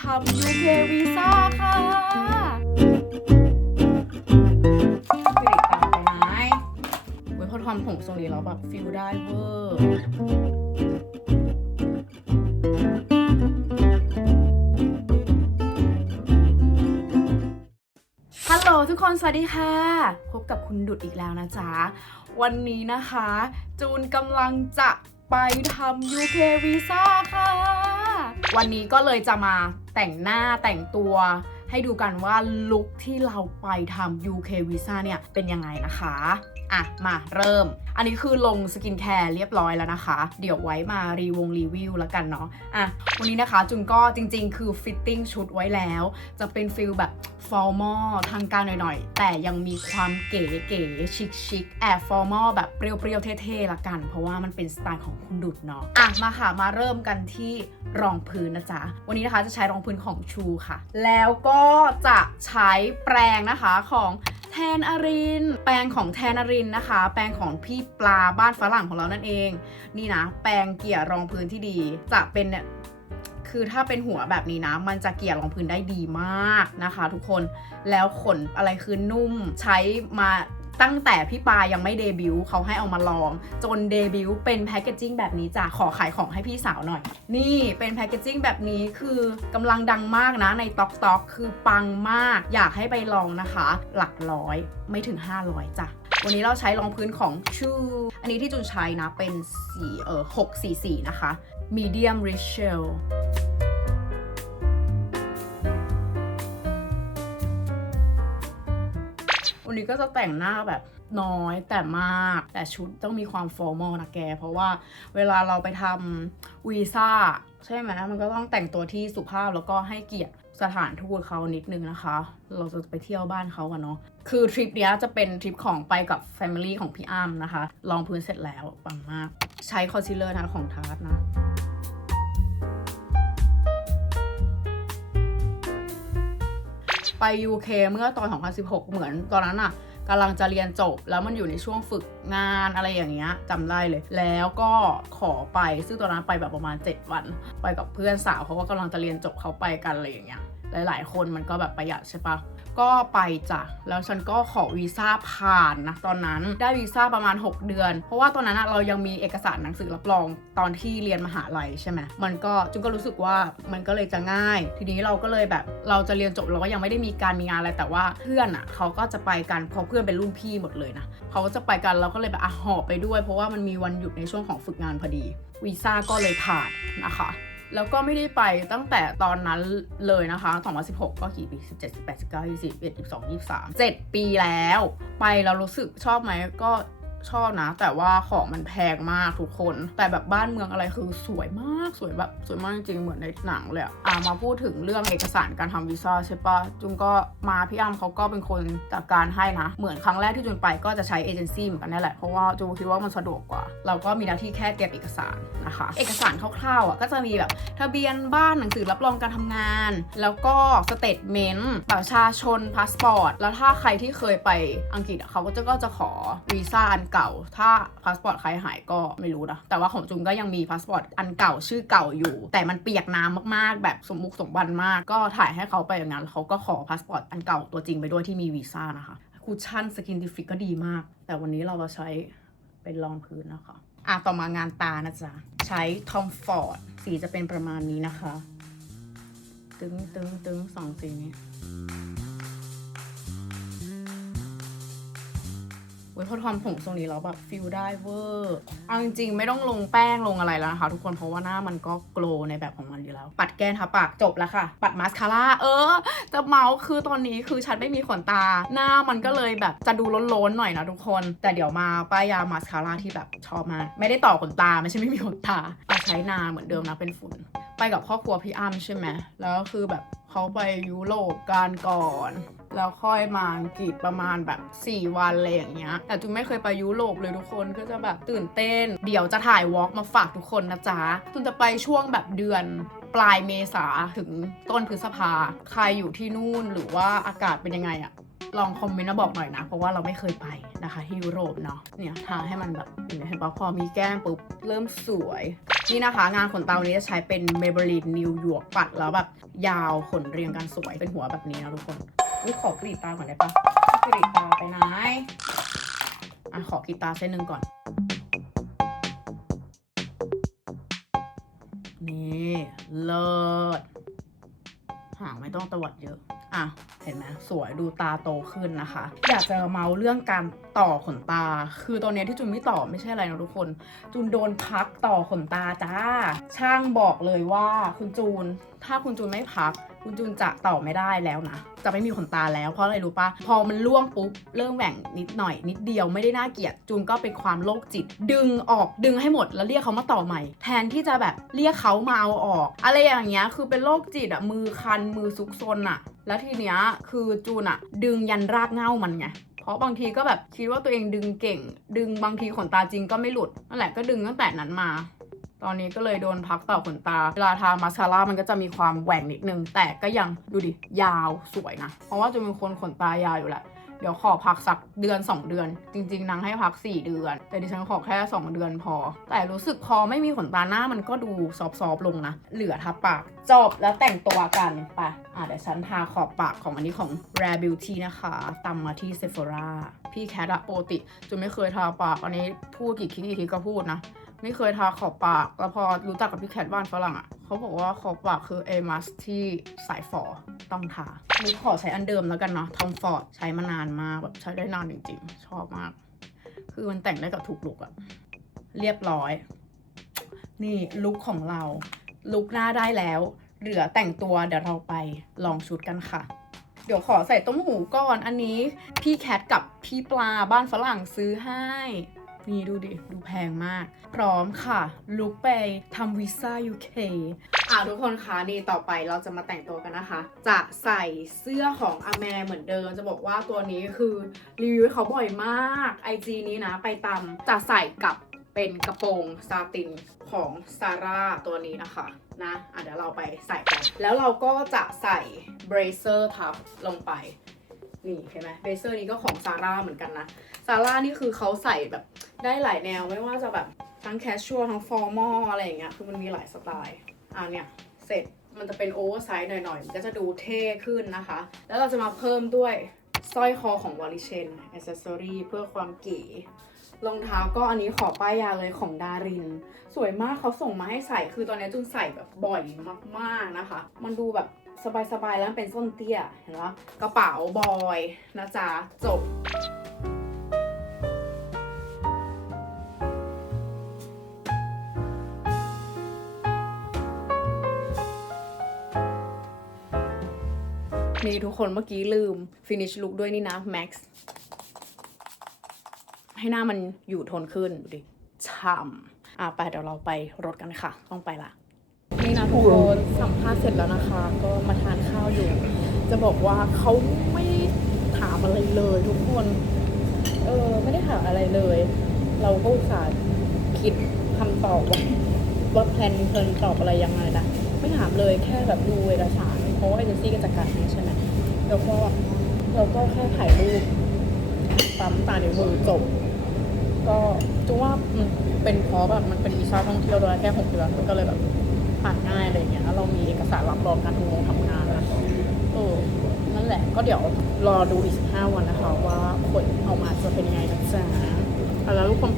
ทำ UK วีซ่าค่ะไปติดตามไปไหมเว้ยพอทำผมทรงนี้แล้วแบบฟิลได้เวอร์ฮัลโหลทุกคน สวัสดีค่ะ พบกับคุณดุดอีกแล้วนะจ๊ะ วันนี้นะคะ จูนกำลังจะไปทำ UK วีซ่าค่ะ วันนี้ก็เลยจะมาแต่งหน้าแต่งตัว ให้ดูกันว่าลุคที่เราไปทำ UK วีซ่าเนี่ยเป็นยังไงนะคะอะ มาเริ่ม อันนี้คือลงสกินแคร์เรียบร้อยแล้วนะคะ เดี๋ยวไว้มารีวงรีวิวแล้วกันเนาะอะ วันนี้นะคะจุนก็จริงๆ คือฟิตติ้งชุดไว้แล้ว จะเป็นฟิลแบบฟอร์มอลทางการหน่อยๆ แต่ยังมีความเก๋ๆชิคๆแอบฟอร์มอลแบบเปรี้ยวๆ เท่ๆ ละกัน เพราะว่ามันเป็นสไตล์ของคุณดุดเนาะอะ มาค่ะ มาเริ่มกันที่รองพื้นนะจ๊ะ วันนี้นะคะจะใช้รองพื้นของชูค่ะ แล้วก็็จะใช้แปรงนะคะของแทนอริน แปรงของแทนอรินนะคะ แปรงของพี่ปลาบ้านฝรั่งของเรานั่นเอง นี่นะ แปรงเกี่ยรองพื้นที่ดี จะเป็นเนี่ยคือถ้าเป็นหัวแบบนี้นะ มันจะเกลี่ยรองพื้นได้ดีมากนะคะ ทุกคนแล้วขนอะไรคือนุ่มใช้มา ตั้งแต่พี่ปายังไม่เดบิวต์เขาให้เอามาลอง จนเดบิวต์เป็นแพคเกจจิ้งแบบนี้จ้ะขอขายของให้พี่สาวหน่อย นี่เป็นแพคเกจจิ้งแบบนี้คือกำลังดังมากนะในต็อกต็อกคือปังมาก อยากให้ไปลองนะคะ หลักร้อยไม่ถึง 500จ้ะวันนี้เราใช้รองพื้นของชูอันนี้ที่จุนใช้นะเป็นสีเออ644นะคะ medium rich shell วันนี้ก็จะแต่งหน้าแบบน้อยแต่มากแต่ชุดต้องมีความฟอร์มอลนะแก เพราะว่าเวลาเราไปทำวีซ่าใช่ไหมมันก็ต้องแต่งตัวที่สุภาพแล้วก็ให้เกียรติสถานทูตเขานิดนึงนะคะ เราจะไปเที่ยวบ้านเขาอะเนาะคือทริปเนี้ยจะเป็นทริปของไปกับ Family ของพี่อ้ำนะคะ ลองพื้นเสร็จแล้วปังมาก ใช้คอนซีลเลอร์นะของทาร์ตนะ ไป UK เมื่อตอน 2016 เหมือนตอนนั้นอะกำลังจะเรียนจบ แล้วมันอยู่ในช่วงฝึกงานอะไรอย่างเงี้ยจำได้เลย แล้วก็ขอไปซึ่งตอนนั้นไปแบบประมาณ 7 วัน ไปกับเพื่อนสาวเพราะว่ากำลังจะเรียนจบเขาไปกันอะไรอย่างเงี้ย หลาย ๆ คนมันก็แบบประหยัดใช่ปะก็ไปจ้ะ แล้วฉันก็ขอวีซ่าผ่านนะตอนนั้นได้วีซ่าประมาณ 6 เดือน เพราะว่าตอนนั้นอะเรายังมีเอกสารหนังสือรับรองตอนที่เรียนมหาลัยใช่ไหมมันก็จุนก็รู้สึกว่ามันก็เลยจะง่าย ทีนี้เราก็เลยแบบเราจะเรียนจบเราก็ยังไม่ได้มีการมีงานอะไรแต่ว่าเพื่อนอะเขาก็จะไปกันเพราะเพื่อนเป็นรุ่นพี่หมดเลยนะเขาก็จะไปกันเราก็เลยแบบอะหอบไปด้วย เพราะว่ามันมีวันหยุดในช่วงของฝึกงานพอดีวีซ่าก็เลยผ่านนะคะ แล้วก็ไม่ได้ไปตั้งแต่ตอนนั้นเลยนะคะ 2016 ก็กี่ปี 17 18 19 20 21 22 23 7 ปีแล้ว ไปเรารู้สึกชอบไหมก็ ชอบนะ แต่ว่าของมันแพงมากทุกคน แต่แบบบ้านเมืองอะไรคือสวยมากสวยแบบสวยมากจริงๆเหมือนในหนังเลยอะมาพูดถึงเรื่องเอกสารการทำวีซ่าใช่ปะจุนก็มาพี่อ้ำเขาก็เป็นคนจัดการให้นะ เหมือนครั้งแรกที่จุนไปก็จะใช้เอเจนซี่เหมือนกันนั่นแหละ เพราะว่าจูคิดว่ามันสะดวกกว่า เราก็มีหน้าที่แค่เตรียมเอกสารนะคะ เอกสารคร่าวๆอะก็จะมีแบบทะเบียนบ้านหนังสือรับรองการทำงาน แล้วก็สเตทเมนต์บัตรประชาชนพาสปอร์ตแล้วถ้าใครที่เคยไปอังกฤษเขาก็จะก็จะขอวีซ่าอันเก่า ถ้าพาสปอร์ตใครหายก็ไม่รู้นะ แต่ว่าของจุงก็ยังมีพาสปอร์ตอันเก่าชื่อเก่าอยู่ แต่มันเปียกน้ำมากๆ แบบสมบุกสมบันมาก ก็ถ่ายให้เขาไปอย่างนั้นเขาก็ขอพาสปอร์ตอันเก่าตัวจริงไปด้วยที่มีวีซ่านะคะคูชั่นสกินดิฟิกก็ดีมาก แต่วันนี้เราจะใช้เป็นรองพื้นนะคะ อะต่อมางานตานะจ๊ะ ใช้ Tom Ford สีจะเป็นประมาณนี้นะคะ ตึงตึงตึงสองสีนี้ เว้ยพอทำผมทรงนี้แล้วแบบฟิลได้เวอร์เอาจริงๆ ไม่ต้องลงแป้งลงอะไรแล้วนะคะทุกคนเพราะว่าหน้ามันก็โกลในแบบของมันอยู่แล้ว ปัดแก้มทาปากจบแล้วค่ะ ปัดมาสคาร่าเออ จะเมาส์คือตอนนี้คือฉันไม่มีขนตา หน้ามันก็เลยแบบจะดูล้นๆหน่อยนะทุกคน แต่เดี๋ยวมาป้ายยามาสคาร่าที่แบบชอบมากไม่ได้ต่อขนตาไม่ใช่ไม่มีขนตาแต่ใช้นานเหมือนเดิมนะเป็นฝุ่นไปกับครอบครัวพี่อ้ำใช่ไหมแล้วก็คือแบบเขาไปยุโรปกันก่อน แล้วค่อยมาอังกฤษประมาณแบบ 4 วันอะไรอย่างเงี้ย แต่จุนไม่เคยไปยุโรปเลยทุกคนก็จะแบบตื่นเต้น เดี๋ยวจะถ่ายวอล์กมาฝากทุกคนนะจ๊ะจุนจะไปช่วงแบบเดือนปลายเมษาถึงต้นพฤษภา ใครอยู่ที่นู่นหรือว่าอากาศเป็นยังไงอะลองคอมเมนต์มาบอกหน่อยนะ เพราะว่าเราไม่เคยไปนะคะ ที่ยุโรปเนาะเนี่ยทาให้มันแบบเห็นปะพอมีแก้มปุ๊บ เริ่มสวย นี่นะคะ งานขนตาวันนี้จะใช้เป็น Maybelline New York ปัดแล้วแบบยาวขนเรียงกันสวยเป็นหัวแบบนี้นะทุกคน นี่ขอกรีดตาก่อนได้ปะกรีดตาไปไหนอะขอกรีดตาเส้นหนึ่งก่อน นี่เลิศหางไม่ต้องตวัดเยอะ อะ เห็นไหมสวยดูตาโตขึ้นนะคะ อยากจะเมาเรื่องการต่อขนตา คือตอนนี้ที่จูนไม่ต่อไม่ใช่อะไรนะทุกคนจูนโดนพักต่อขนตาจ้า ช่างบอกเลยว่าคุณจูน ถ้าคุณจูนไม่พัก คุณจูนจะต่อไม่ได้แล้วนะ จะไม่มีขนตาแล้วเพราะอะไรรู้ปะพอมันล่วงปุ๊บเริ่มแหว่งนิดหน่อย นิดเดียวไม่ได้น่าเกลียดจูนก็เป็นความโรคจิต ดึงออกดึงให้หมดแล้วเรียกเขามาต่อใหม่ แทนที่จะแบบเรียกเขามาเอาออก อะไรอย่างเงี้ยคือเป็นโรคจิตอะมือคันมือซุกซนอะแล้วทีเนี้ยคือจูนอะดึงยันรากเง้ามันไงเพราะบางทีก็แบบคิดว่าตัวเองดึงเก่ง ดึงบางทีขนตาจริงก็ไม่หลุดนั่นแหละก็ดึงตั้งแต่นั้นมา ตอนนี้ก็เลยโดนพักต่อขนตา เวลาทามาสคาร่ามันก็จะมีความแหว่งนิดนึง แต่ก็ยังดูดิยาวสวยนะ เพราะว่าจะเป็นคนขนตายาวอยู่แหละเดี๋ยวขอพักสักเดือน 2 เดือน จริง ๆนางให้พัก 4 เดือน แต่ดิฉันขอแค่ 2 เดือนพอ แต่รู้สึกพอไม่มีขนตาหน้ามันก็ดูซอฟๆลงนะ เหลือทาปากจบแล้วแต่งตัวกันไปอะเดี๋ยวฉันทาขอบปากของอันนี้ของ Rare Beauty นะคะตำมาที่ Sephora พี่แคทอะโปติจะไม่เคยทาปากอันนี้พูดกี่ทีกี่ทีก็พูดนะ ไม่เคยทาขอบปาก แล้วพอรู้จักกับพี่แคทบ้านฝรั่งอะ่ะเขาบอกว่าขอบปากคือเอมัสที่สายฝอต้องทานี่ขอใช้อันเดิมแล้วกันเนาะทอมฟอร์ดใช้มานานมากแบบใช้ได้นานจริงๆ ชอบมาก คือมันแต่งได้กับทุกลุกอะเรียบร้อย นี่ลุคของเรา ลุคหน้าได้แล้ว เหลือแต่งตัวเดี๋ยวเราไปลองชุดกันค่ะเดี๋ยวขอใส่ต้มหูก่อนอันนี้ พี่แคทกับพี่ปลาบ้านฝรั่งซื้อให้ นี่ดูดิ ดูแพงมาก พร้อมค่ะ ลุกไปทำวีซ่า UK อะทุกคนคะนี่ต่อไปเราจะมาแต่งตัวกันนะคะ จะใส่เสื้อของอแมเหมือนเดิม จะบอกว่าตัวนี้คือรีวิวให้เขาบ่อยมาก IG นี้นะไปตามจะใส่กับเป็นกระโปรงซาตินของซาร่าตัวนี้นะคะนะอะเดี๋ยวเราไปใส่กัน แล้วเราก็จะใส่เบรเซอร์ทับลงไป นี่เห็นไหมเบเซอร์นี้ก็ของซาร่าเหมือนกันนะซาร่านี่คือเขาใส่แบบได้หลายแนวไม่ว่าจะแบบทั้งแคชชวลทั้งฟอร์มอลอะไรอย่างเงี้ยคือมันมีหลายสไตล์อะเนี่ยเสร็จมันจะเป็นโอเวอร์ไซส์หน่อยๆ มันก็จะดูเท่ขึ้นนะคะ แล้วเราจะมาเพิ่มด้วยสร้อยคอของวอลิเชนอ c เซสซอรี่เพื่อความเก๋รองเท้าก็อันนี้ขอป้ายยาเลยของดาริน สวยมากเขาส่งมาให้ใส่คือตอนนี้จุนใส่แบบบ่อยมากๆนะคะ มันดูแบบ สบายๆแล้วเป็นส้นเตี้ยเห็นปะกระเป๋าบอยนะจ๊ะจบนี่ทุกคนเมื่อกี้ลืม finish look ด้วยนี่นะ Max ให้หน้ามันอยู่ทนขึ้นดูดิช่ำอะไปเดี๋ยวเราไปรถกันค่ะ ต้องไปละ นี่นะทุกคนสัมภาษณ์เสร็จแล้วนะคะ ก็มาทานข้าวอยู่ จะบอกว่าเขาไม่ถามอะไรเลยทุกคน เออ ไม่ได้ถามอะไรเลย เราก็อุตส่าห์คิดคำตอบว่าว่าแพลนเพลินตอบอะไรยังไงนะ ไม่ถามเลยแค่แบบดูเอกสารเพราะว่าเอเจนซี่ก็จัดการใช่ไหมแล้วก็เราก็แค่ถ่ายรูปปั๊มตาในมือจบ ก็จูว่าเป็นเพราะแบบมันเป็นวีซ่าท่องเที่ยวโดยแค่หกเดือนมันก็เลยแบบ ผ่านง่ายอะไรอย่างเงี้ยแล้วเรามีเอกสารรับรองการทำงานทำงานนะเออนั่นแหละ ก็เดี๋ยวรอดูอีกสิบห้าวันนะคะ ว่าผลออกมาจะเป็นยังไงนะจ๊ะเอาแล้วลูกคน